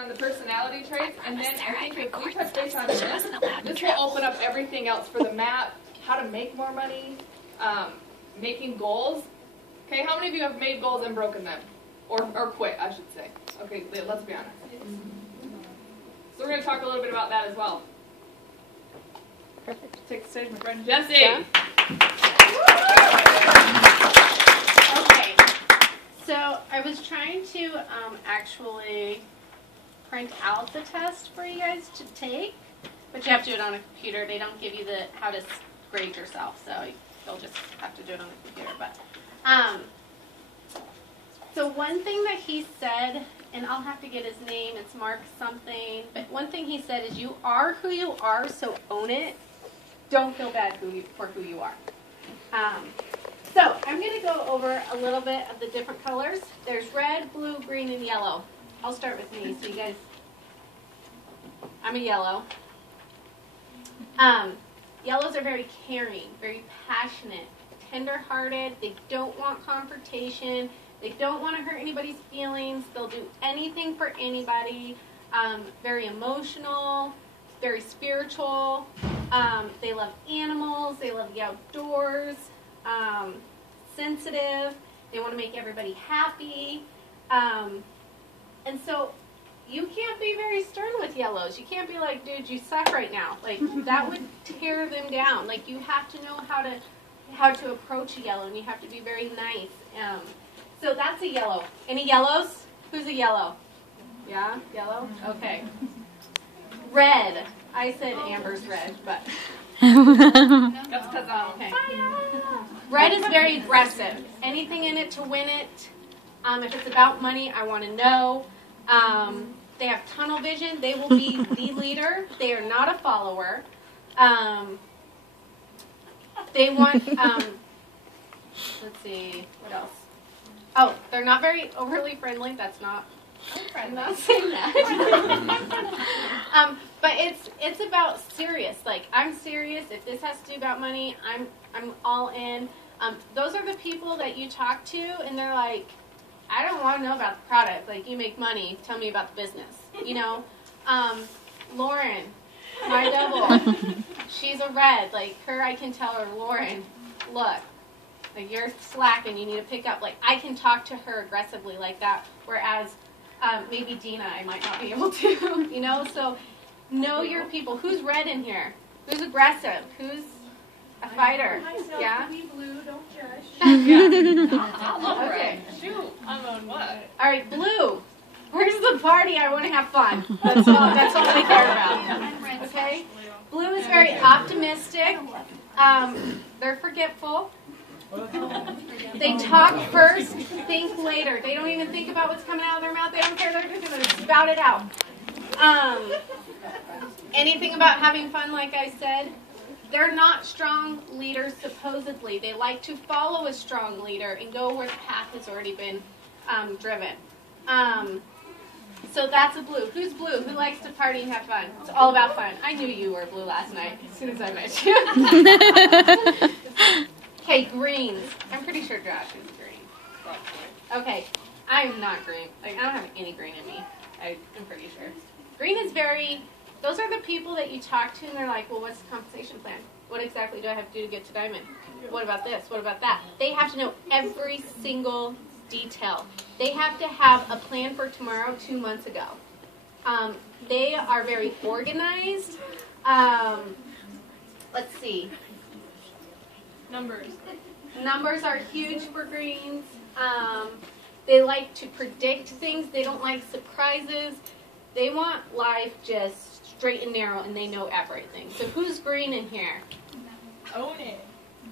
on the personality traits, and then I think if we touch base on this will open up everything else for the map, how to make more money, making goals. Okay, how many of you have made goals and broken them? Or quit, I should say. Okay, let's be honest. So we're going to talk a little bit about that as well. Perfect. Take the stage, my friend Jesse. Yeah. Okay, so I was trying to actually print out the test for you guys to take, but you have to do it on a computer. They don't give you how to grade yourself, so you'll just have to do it on the computer. But so one thing that he said, and I'll have to get his name, it's Mark something, but one thing he said is you are who you are, so own it. Don't feel bad for who you are. So I'm going to go over a little bit of the different colors. There's red, blue, green, and yellow. I'll start with me, so you guys, I'm a yellow. Yellows are very caring, very passionate, tender-hearted. They don't want confrontation. They don't want to hurt anybody's feelings. They'll do anything for anybody. Very emotional, very spiritual. They love animals. They love the outdoors. Sensitive. They want to make everybody happy. And so you can't be very stern with yellows. You can't be like, dude, you suck right now. Like, that would tear them down. Like, you have to know how to approach a yellow, and you have to be very nice. So that's a yellow. Any yellows? Who's a yellow? Yeah? Yellow? Okay. Red. I said Amber's red, but... That's because okay. Red is very aggressive. Anything in it to win it. If it's about money, I want to know. They have tunnel vision. They will be the leader. They are not a follower. They want, let's see, what else? Oh, they're not very overly friendly. That's not, I'm not saying that. But it's about serious. Like, I'm serious. If this has to do about money, I'm all in. Those are the people that you talk to, and they're like, I don't want to know about the product. Like, you make money. Tell me about the business. You know? Lauren, my double, she's a red. Like, her, I can tell her, Lauren, look, like, you're slacking. You need to pick up. Like, I can talk to her aggressively like that, whereas maybe Dina, I might not be able to. You know? So know your people. Who's red in here? Who's aggressive? Who's a fighter? Yeah? Blue, don't judge. I okay. Shoot, I'm on what? All right, blue. Where's the party? I want to have fun. That's all they care about. Okay? Blue is very optimistic. They're forgetful. They talk first, think later. They don't even think about what's coming out of their mouth. They don't care. They're just going to spout it out. Anything about having fun, like I said. They're not strong leaders, supposedly. They like to follow a strong leader and go where the path has already been driven. So that's a blue. Who's blue? Who likes to party and have fun? It's all about fun. I knew you were blue last night as soon as I met you. Okay, greens. I'm pretty sure Josh is green. Okay, I'm not green. Like, I don't have any green in me. I'm pretty sure. Green is very... Those are the people that you talk to, and they're like, well, what's the compensation plan? What exactly do I have to do to get to Diamond? What about this? What about that? They have to know every single detail. They have to have a plan for tomorrow 2 months ago. They are very organized. Let's see. Numbers. Numbers are huge for greens. They like to predict things. They don't like surprises. They want life just straight and narrow, and they know everything. So who's green in here? Own it.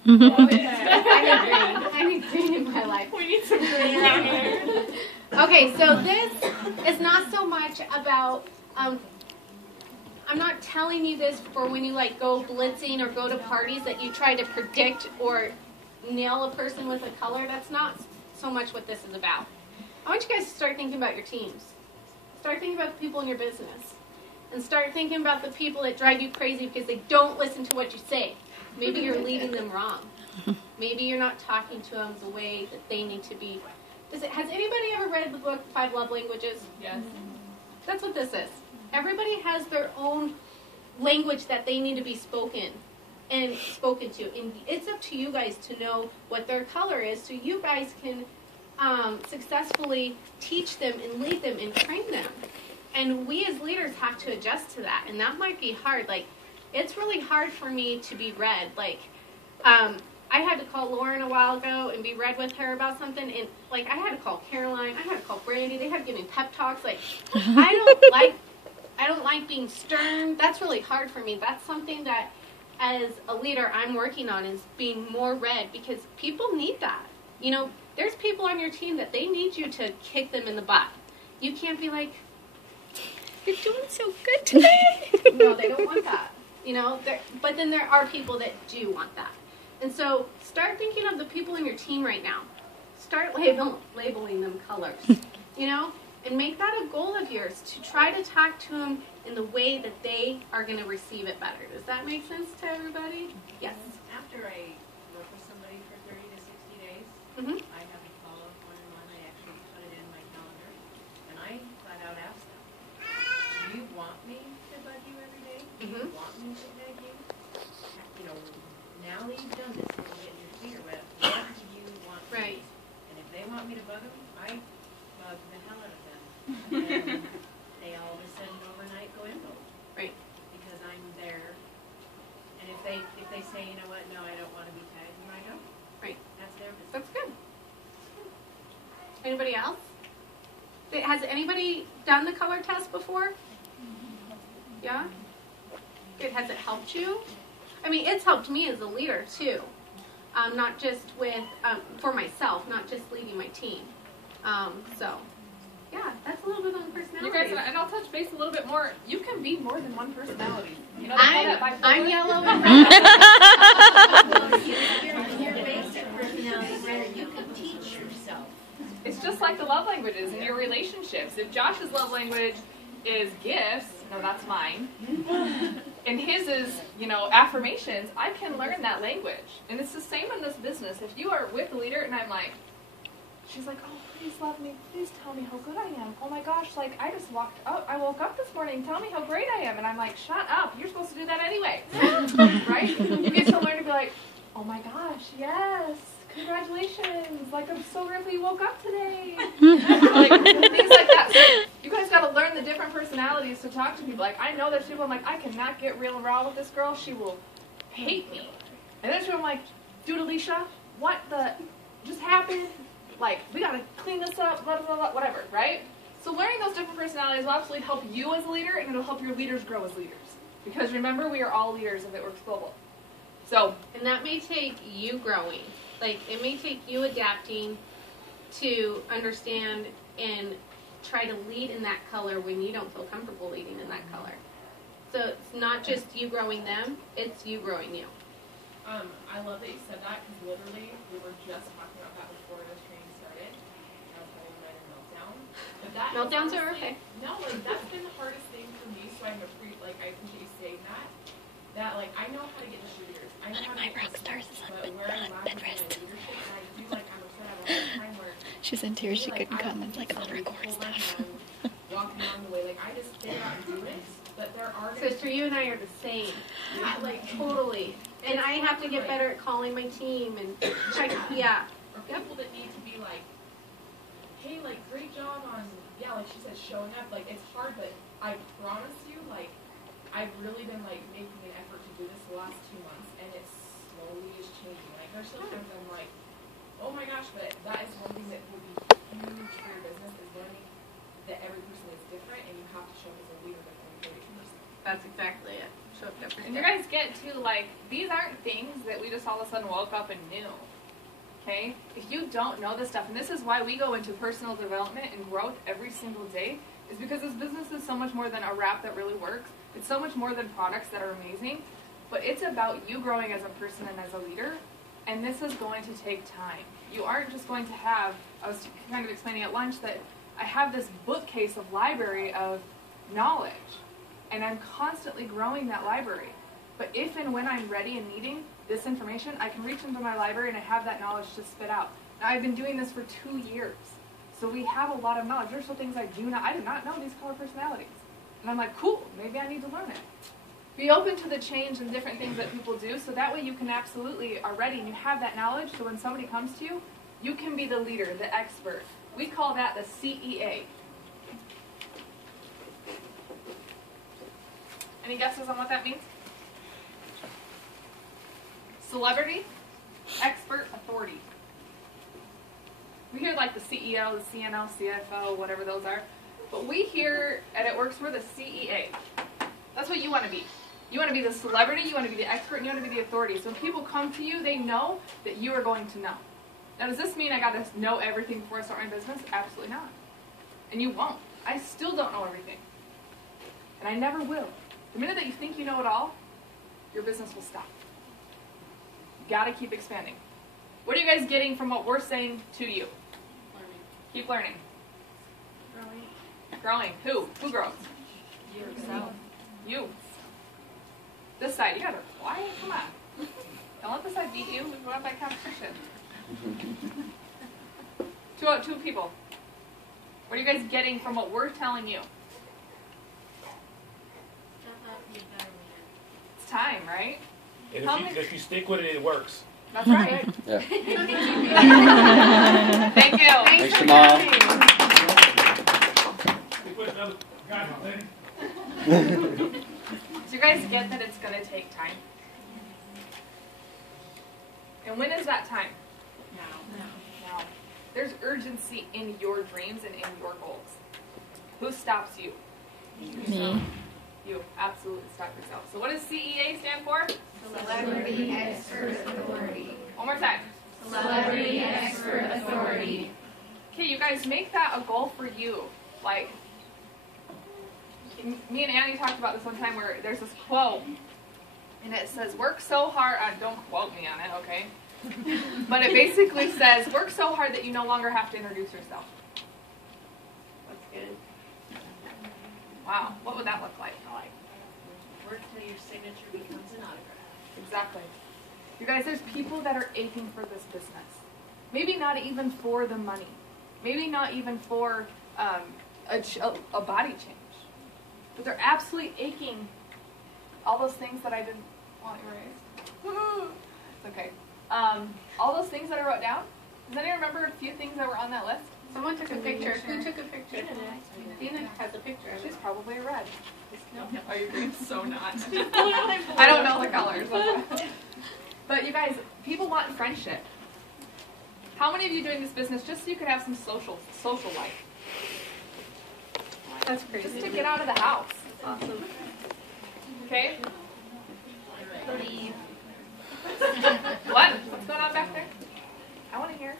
Own it. I need green in my life. We need some green around here. Okay, so this is not so much about, I'm not telling you this for when you like go blitzing or go to parties that you try to predict or nail a person with a color. That's not so much what this is about. I want you guys to start thinking about your teams. Start thinking about the people in your business. And start thinking about the people that drive you crazy because they don't listen to what you say. Maybe you're leading them wrong. Maybe you're not talking to them the way that they need to be. Has anybody ever read the book 5 Love Languages? Yes. That's what this is. Everybody has their own language that they need to be spoken and spoken to. And it's up to you guys to know what their color is so you guys can successfully teach them and lead them and train them. And we as leaders have to adjust to that. And that might be hard. Like, it's really hard for me to be red. Like, I had to call Lauren a while ago and be red with her about something. And, like, I had to call Caroline. I had to call Brandy. They had to give me pep talks. Like, I don't like being stern. That's really hard for me. That's something that, as a leader, I'm working on, is being more red, because people need that. You know, there's people on your team that they need you to kick them in the butt. You can't be like, "You're doing so good today." No, they don't want that. You know, but then there are people that do want that. And so start thinking of the people in your team right now. Start labeling them colors, you know, and make that a goal of yours to try to talk to them in the way that they are going to receive it better. Does that make sense to everybody? Yes. After I work with somebody for 30 to 60 days, Mm-hmm. I have a follow-up one-on-one. I actually put it in my calendar, and I flat out ask them, "Do you want me to bug you every day? Do you Mhm. want me to beg you? You know, now that you've done this, you're getting your feet wet. What do you want?" to Right. do?" And if they want me to bug them, I bug the hell out of them. And they all of a sudden overnight go in mode. Right. Because I'm there. And if they say, "You know what, no, I don't want to be tagged," then I don't. Right. That's their business. That's good. Anybody else? Has anybody done the color test before? Yeah? Good. Has it helped you? I mean, it's helped me as a leader too. Not just with, for myself, not just leading my team. So, yeah, that's a little bit on the personality. You guys, and I'll touch base a little bit more. You can be more than one personality. You know, they call that bipolar. I'm yellow and red. Your basic personality, where you can teach yourself. It's just like the love languages in your relationships. If Josh's love language is gifts, no, that's mine. And his is, you know, affirmations, I can learn that language. And it's the same in this business. If you are with a leader and I'm like, she's like, "Oh, please love me. Please tell me how good I am. Oh my gosh, like I just I woke up this morning, tell me how great I am." And I'm like, "Shut up. You're supposed to do that anyway." Right? You get to learn to be like, "Oh my gosh, yes. Congratulations. Like, I'm so grateful you woke up today." Like, things like that. So you guys got to learn the different personalities to talk to people. Like, I know there's people I'm like, I cannot get real and raw with this girl. She will hate me. And there's people I'm like, "Dude, Alicia, what the just happened? Like, we got to clean this up, blah, blah, blah, whatever," right? So learning those different personalities will absolutely help you as a leader, and it'll help your leaders grow as leaders. Because remember, we are all leaders if it works global. So, And that may take you growing. Like, it may take you adapting to understand and try to lead in that color when you don't feel comfortable leading in that color. So it's not just you growing them, it's you growing you. I love that you said that, because literally we were just talking about that before this training started. I was having a minor meltdown. But that Meltdowns are honestly- okay. No, like that's been the hardest thing for me, so I appreciate you saying that. That like I know how to get the leaders. I know how to get the leaders, but where I'm lacking in my leadership, and I do like I'm upset at all the time where She's in tears. She like, couldn't I come. don't It's like, think I'll somebody record pull my stuff. hand, walking along the way, like I just figure out and do it. But there are Sister, you and I are the same. yeah, like Totally. And I have to get better at calling my team and check, yeah. or people that need to be like, "Hey, like great job on," yeah, like she said, showing up. Like it's hard, but I promise you, like I've really been like making an effort to do this the last 2 months, and it slowly is changing. Like there's sometimes I'm like, "Oh my gosh," but that is one thing that will be huge for your business, is learning that every person is different, and you have to show up as a leader with every person. That's exactly it. Show up different. and you guys get to, like, these aren't things that we just all of a sudden woke up and knew. Okay? If you don't know this stuff, and this is why we go into personal development and growth every single day, is because this business is so much more than a wrap that really works. It's so much more than products that are amazing. But it's about you growing as a person and as a leader. And this is going to take time. You aren't just going to have, I was kind of explaining at lunch that I have this bookcase of library of knowledge. And I'm constantly growing that library. But if and when I'm ready and needing this information, I can reach into my library and I have that knowledge to spit out. Now, I've been doing this for 2 years. So we have a lot of knowledge. There's some things I did not know these color personalities. And I'm like, cool, maybe I need to learn it. Be open to the change and different things that people do, so that way you can absolutely are ready and you have that knowledge, so when somebody comes to you, you can be the leader, the expert. We call that the CEA. Any guesses on what that means? Celebrity, expert, authority. We hear like the CEO, the CNO, CFO, whatever those are. But we here at It Works, we're the CEA. That's what you want to be. You want to be the celebrity, you want to be the expert, and you want to be the authority. So when people come to you, they know that you are going to know. Now, does this mean I got to know everything before I start my business? Absolutely not. And you won't. I still don't know everything. And I never will. The minute that you think you know it all, your business will stop. You got to keep expanding. What are you guys getting from what we're saying to you? Learning. Keep learning. Growing. Growing. Who? Who grows? Yourself. You. This side. You got to be quiet. Come on. Don't let this side beat you. We want that competition. Two people. What are you guys getting from what we're telling you? It's time, right? And if you stick with it, it works. That's right. Yeah. Thank you. Thanks, Jamal. Do you guys get that it's going to take time? And when is that time? Now. There's urgency in your dreams and in your goals. Who stops you? Me. You. Absolutely stop yourself. So what does CEA stand for? Celebrity Expert Authority. One more time. Celebrity Expert Authority. Okay, you guys make that a goal for you. Like, me and Annie talked about this one time where there's this quote, and it says, work so hard, don't quote me on it, okay? But it basically says, work so hard that you no longer have to introduce yourself. That's good. Wow, what would that look like? Work till your signature becomes an autograph. Exactly. You guys, there's people that are aching for this business. Maybe not even for the money. Maybe not even for a body change. But they're absolutely aching. All those things that I didn't want erased. Woohoo! It's okay. All those things that I wrote down. Does anyone remember a few things that were on that list? Someone took a picture. Who took a picture? Dina has a picture of She's it. probably red. Oh, you're green? So not. I don't know the colors. But you guys, people want friendship. How many of you doing this business just so you could have some social life? That's crazy. Just to get out of the house. Awesome. Okay? What? What's going on back there? I want to hear.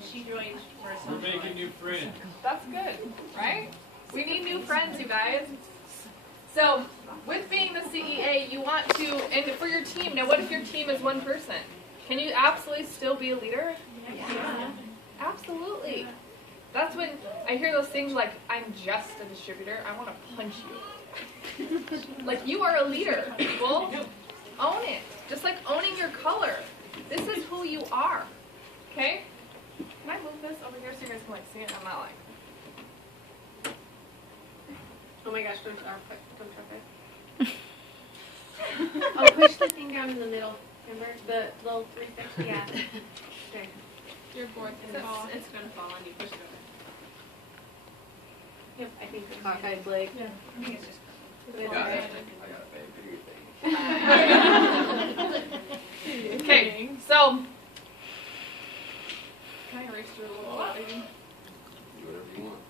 She joined for a We're making new friends. That's good, right? We need new friends, you guys. So, with being the CEA, you want to, and for your team, now what if your team is one person? Can you absolutely still be a leader? Yeah. Absolutely. That's when I hear those things like, I'm just a distributor, I want to punch you. Like, you are a leader, people. Own it. Just like owning your color. This is who you are. Okay? Can I move this over here so you guys can like see it? I'm not like... Oh my gosh, don't drop it. Oh, push the thing down in the middle. Remember? The little 360? Yeah. Okay. You're going to fall. It's gonna fall on you. Push it over. Yep, I think the cockeyed Blake. Yeah. I think it's just. Okay, so can I erase your little body? Do whatever you want.